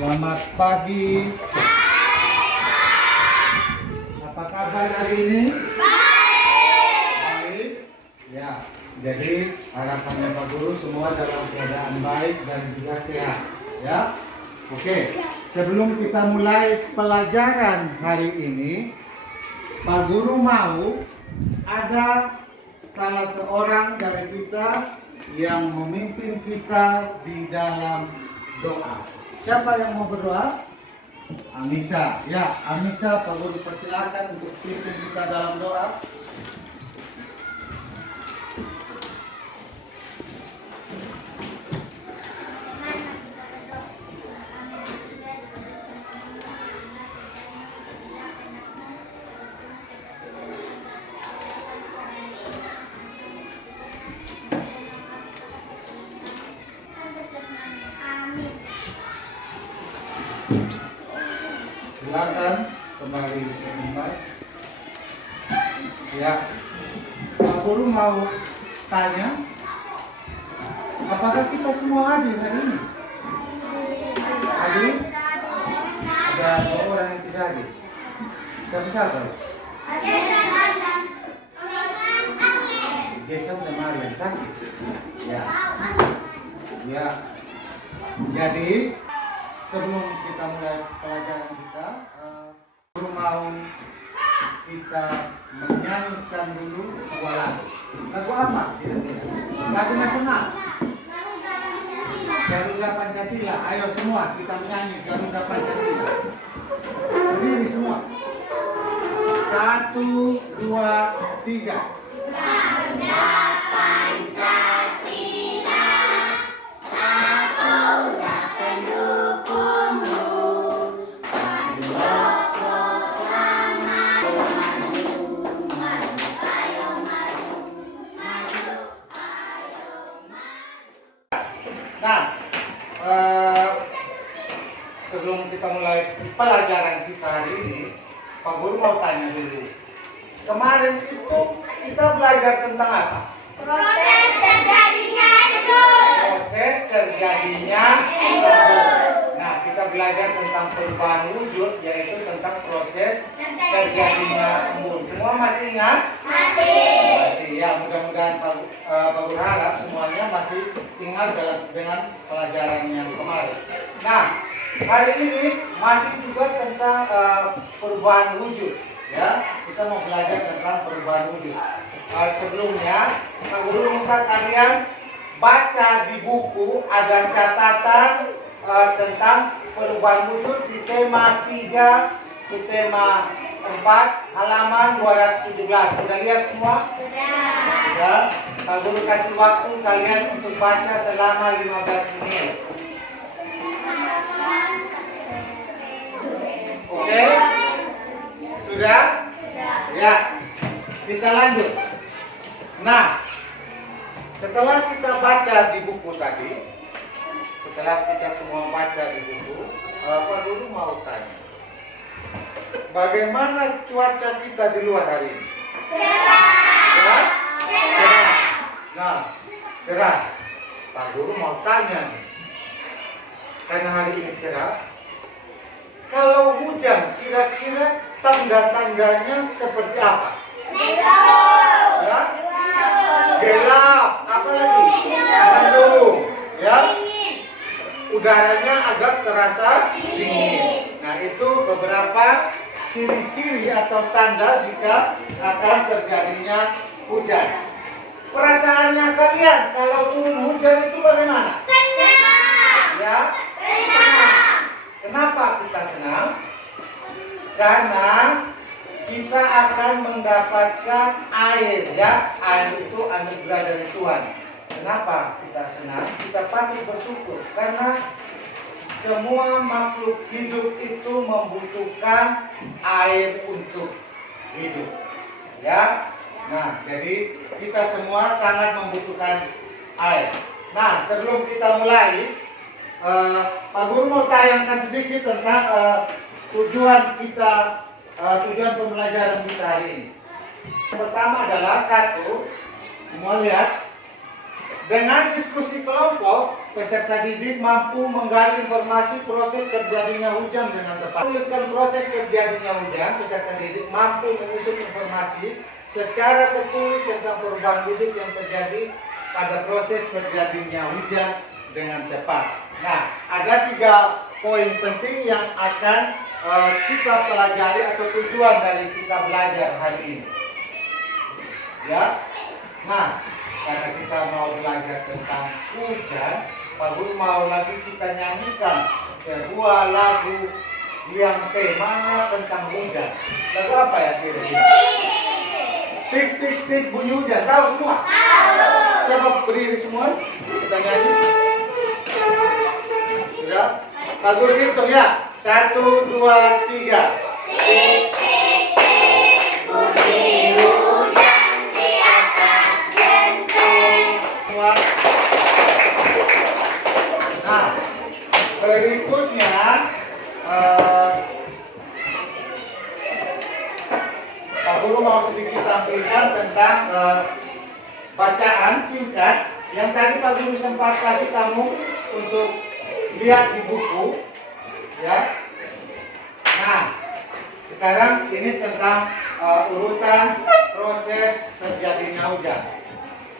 Selamat pagi. Apa kabar hari ini? Baik. Ya, jadi harapannya Pak Guru semua dalam keadaan baik dan juga sehat. Ya, oke. Sebelum kita mulai pelajaran hari ini, Pak Guru mau ada salah seorang dari kita yang memimpin kita di dalam doa. Siapa yang mau berdoa? Anissa. Ya, Anissa, Pak Guru persilakan untuk pimpin kita dalam doa. Silakan kembali ke tempat. Ya, Pak Guru mau tanya, apakah kita semua hadir hari ini? Hadir? Ada 2 orang yang tidak hadir. Siapa? Jason sama Aryan sakit. Ya. Ya. Jadi sebelum kita mulai pelajaran kita, Guru mau kita menyanyikan dulu sebuah lagu. Lagu apa? Lagu nasional. Garuda Pancasila. Ayo semua kita menyanyi Garuda Pancasila. Berdiri semua. 1, 2, 3. Garuda Pancasila. Akulah pendukungmu. Nah, sebelum kita mulai pelajaran kita hari ini, Pak Guru mau tanya dulu. Kemarin itu kita belajar tentang apa? Proses terjadinya embun. Proses terjadinya embun. Nah, kita belajar tentang perubahan wujud, yaitu tentang proses terjadinya embun. Semua masih ingat? Masih. Ya, mudah-mudahan Pak Guru harap semuanya masih ingat dengan pelajaran yang kemarin. Nah, hari ini masih juga tentang perubahan wujud. Ya, kita mau belajar tentang perubahan wujud. Sebelumnya, Pak Guru minta kalian baca di buku ada catatan tentang perubahan wujud di tema 3, subtema 4, halaman 217. Sudah lihat semua? Sudah. Pak Guru kasih waktu kalian untuk baca selama 15 menit. Oke? Sudah? Ya. Kita lanjut. Nah, setelah kita baca di buku tadi, setelah kita semua baca di buku, Pak Guru mau tanya, bagaimana cuaca kita di luar hari ini? Cerah. Cerah. Nah, cerah. Pak Guru mau tanya nih, karena hari ini cerah, kalau hujan kira-kira tanda-tandanya seperti apa? Ya? Gelap. Apa lagi? Mendung. Ya? Udaranya agak terasa dingin. Nah, itu beberapa ciri-ciri atau tanda jika akan terjadinya hujan. Perasaannya kalian kalau turun hujan itu bagaimana? Senang. Ya? Senang. Kenapa kita senang? Karena kita akan mendapatkan air, ya. Air itu anugerah dari Tuhan. Kenapa kita senang? Kita patut bersyukur karena semua makhluk hidup itu membutuhkan air untuk hidup. Ya. Nah, jadi kita semua sangat membutuhkan air. Nah, sebelum kita mulai, Pak Guru mau tayangkan sedikit tentang tujuan pembelajaran kita hari ini. Yang pertama adalah 1, semua lihat, Dengan diskusi kelompok, peserta didik mampu menggali informasi proses terjadinya hujan dengan tepat. Tuliskan proses terjadinya hujan, peserta didik mampu menyusun informasi secara tertulis tentang perubahan wujud yang terjadi pada proses terjadinya hujan dengan tepat. Nah, ada 3 poin penting yang akan kita pelajari atau tujuan dari kita belajar hari ini. Ya, nah, karena kita mau belajar tentang hujan, Pak Guru mau lagi kita nyanyikan sebuah lagu yang temanya tentang hujan. Lagu apa ya kira-kira? Tik tik tik bunyi hujan. Tahu semua? Tahu. Coba berdiri semua. Kita nyanyi. Sudah? Pak Guru hitung ya. 1, 2, 3. Tik tik tik bunyi hujan di atas genteng. Semua. Nah, berikutnya Pak Guru mau sedikit tampilkan tentang bacaan singkat yang tadi Pak Guru sempat kasih kamu untuk lihat di buku, ya. Nah, sekarang ini tentang urutan proses terjadinya hujan.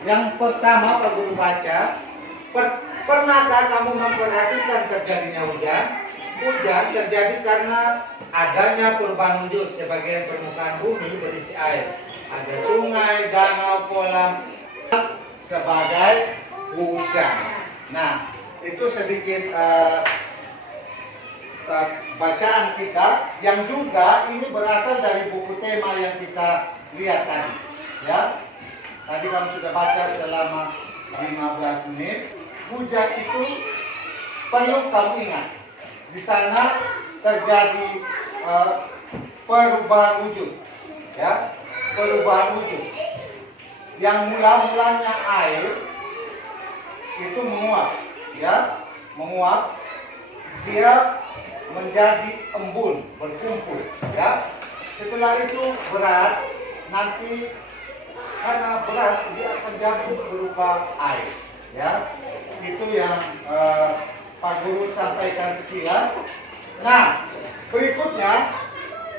Yang pertama Pak Guru baca, pernahkah kamu memperhatikan terjadinya hujan? Hujan terjadi karena adanya perubahan wujud. Sebagian permukaan bumi berisi air. Ada sungai, danau, kolam sebagai hujan. Nah, itu sedikit bacaan kita yang juga ini berasal dari buku tema yang kita lihat tadi. Ya, tadi kamu sudah baca selama 15 menit. Hujan itu perlu kamu ingat. Di sana terjadi perubahan wujud, ya, perubahan wujud. Yang mula-mulanya air itu menguap, ya, menguap, dia menjadi embun, berkumpul, ya. Setelah itu berat, nanti karena berat dia akan jadi berupa air, ya. Itu yang Pak Guru sampaikan sekilas. Nah, berikutnya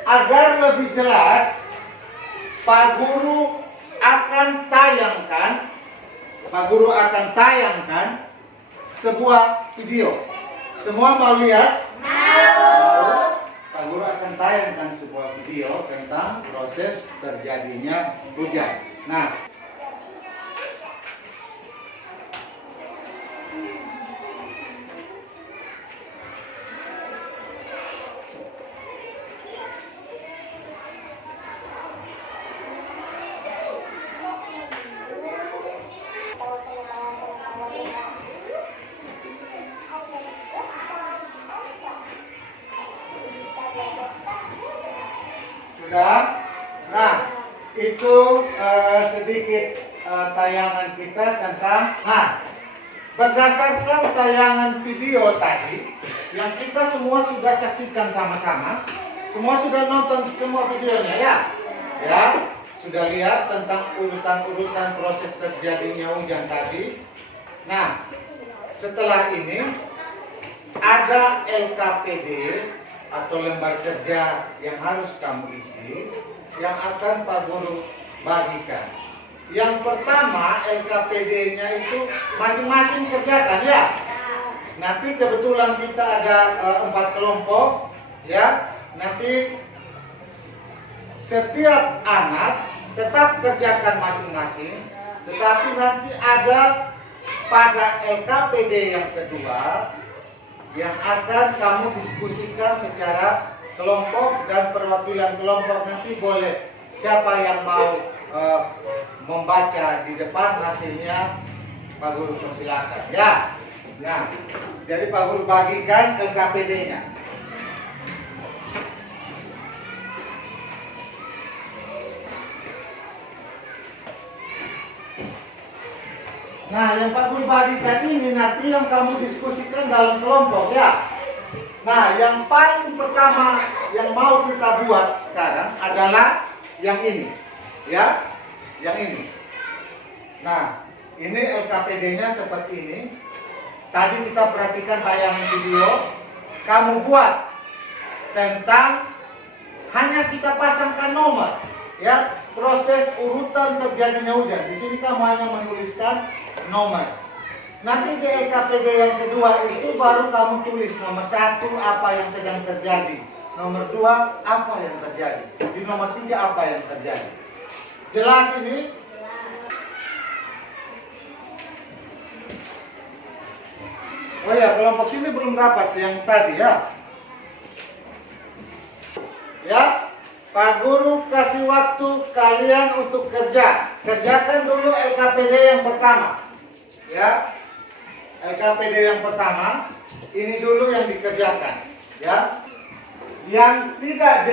agar lebih jelas Pak Guru akan tayangkan sebuah video. Semua mau lihat? Mau. Pak Guru akan tayangkan sebuah video tentang proses terjadinya hujan. Nah, sudah? Nah, itu sedikit tayangan kita tentang. Nah, berdasarkan tayangan video tadi yang kita semua sudah saksikan sama-sama, semua sudah nonton semua videonya ya? Ya, sudah lihat tentang urutan-urutan proses terjadinya hujan tadi. Nah, setelah ini ada LKPD atau lembar kerja yang harus kamu isi, yang akan Pak Guru bagikan. Yang pertama LKPD-nya itu masing-masing kerjakan ya. Nanti kebetulan kita ada 4 kelompok, ya. Nanti setiap anak tetap kerjakan masing-masing, tetapi nanti ada pada LKPD yang kedua yang akan kamu diskusikan secara kelompok dan perwakilan kelompok. Nanti boleh siapa yang mau membaca di depan hasilnya, Pak Guru persilakan ya. Nah, jadi Pak Guru bagikan LKPD-nya. Nah, yang Pak Guru bagikan ini nanti yang kamu diskusikan dalam kelompok ya. Nah, yang paling pertama yang mau kita buat sekarang adalah yang ini, ya, yang ini. Nah, Ini LKPD-nya seperti ini. Tadi kita perhatikan tayangan video. Kamu buat tentang hanya kita pasangkan nomor, ya, proses urutan terjadinya hujan. Di sini kamu hanya menuliskan nomor. Nanti di LKPD yang kedua itu baru kamu tulis nomor 1 apa yang sedang terjadi, nomor 2 apa yang terjadi, di nomor 3 apa yang terjadi. Jelas ini? Oh ya, kelompok sini belum dapat yang tadi ya. Ya, Pak Guru kasih waktu kalian untuk kerja. Kerjakan dulu LKPD yang pertama. Ya, LKPD yang pertama, ini dulu yang dikerjakan. Ya, yang tidak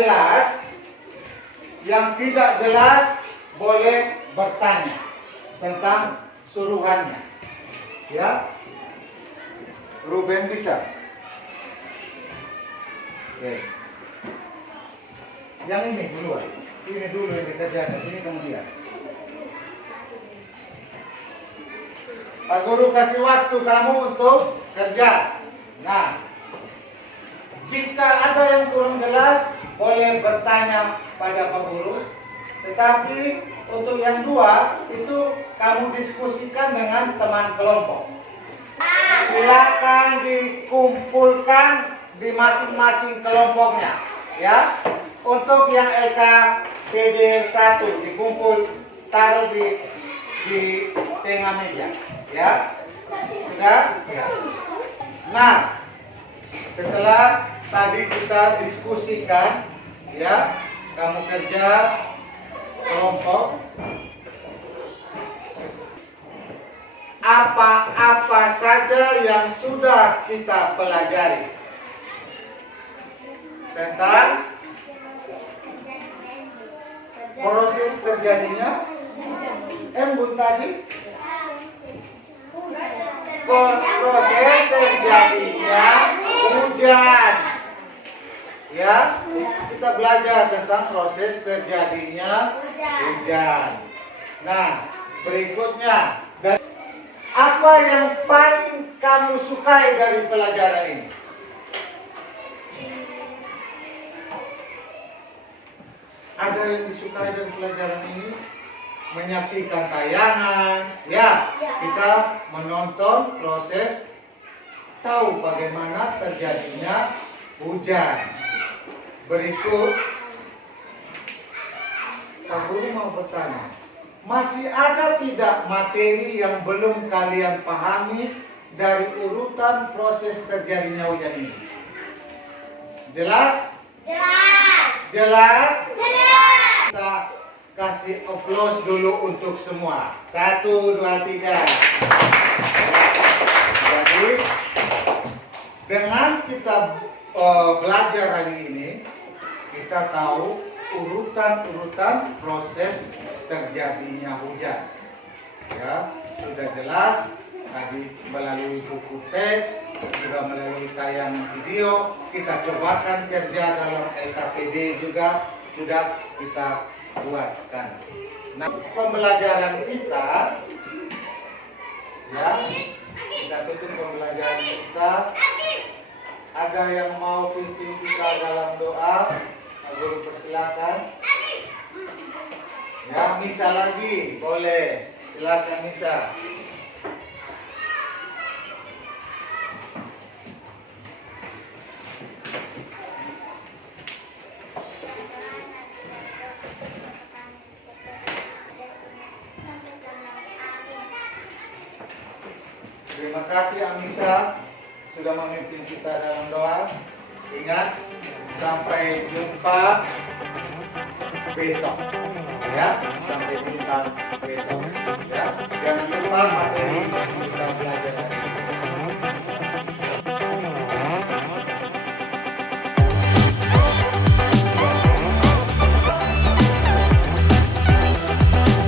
jelas boleh bertanya tentang suruhannya. Ya, Ruben bisa. Oke. Yang ini dulu, ini dulu yang dikerjakan, ini kemudian. Pak Guru kasih waktu kamu untuk kerja. Nah, jika ada yang kurang jelas, boleh bertanya pada Pak Guru. Tetapi untuk yang 2, itu kamu diskusikan dengan teman kelompok. Silakan dikumpulkan di masing-masing kelompoknya, ya. Untuk yang LKPD 1 dikumpul, taruh di tengah meja, ya. Sudah? Ya. Nah, setelah tadi kita diskusikan, ya, kamu kerja kelompok. Apa-apa saja yang sudah kita pelajari tentang proses terjadinya embun tadi, proses terjadinya hujan. Ya, kita belajar tentang proses terjadinya hujan. Nah, berikutnya, apa yang paling kamu sukai dari pelajaran ini? Ada yang disukai dari pelajaran ini? Menyaksikan tayangan, ya, kita menonton proses, tahu bagaimana terjadinya hujan. Berikut, Pak Guru mau bertanya, masih ada tidak materi yang belum kalian pahami dari urutan proses terjadinya hujan ini? Jelas? Jelas. Jelas? Jelas. Kita kasih aplaus dulu untuk semua. 1, 2, 3. Jadi, dengan kita belajar hari ini, kita tahu urutan-urutan proses terjadinya hujan. Ya, sudah jelas tadi melalui buku teks, juga melalui tayangan video, kita cobakan kerja dalam LKPD juga sudah kita buatkan. Nah, pembelajaran kita, ya, kita tutup pembelajaran kita. Ada yang mau pimpin kita dalam doa? Pak Guru persilakan. Ya, misa lagi, boleh. Silakan misa. Terima kasih Amisa sudah memimpin kita dalam doa. Ingat, sampai jumpa besok. Ya, sampai jumpa besok. Ya, jangan lupa materi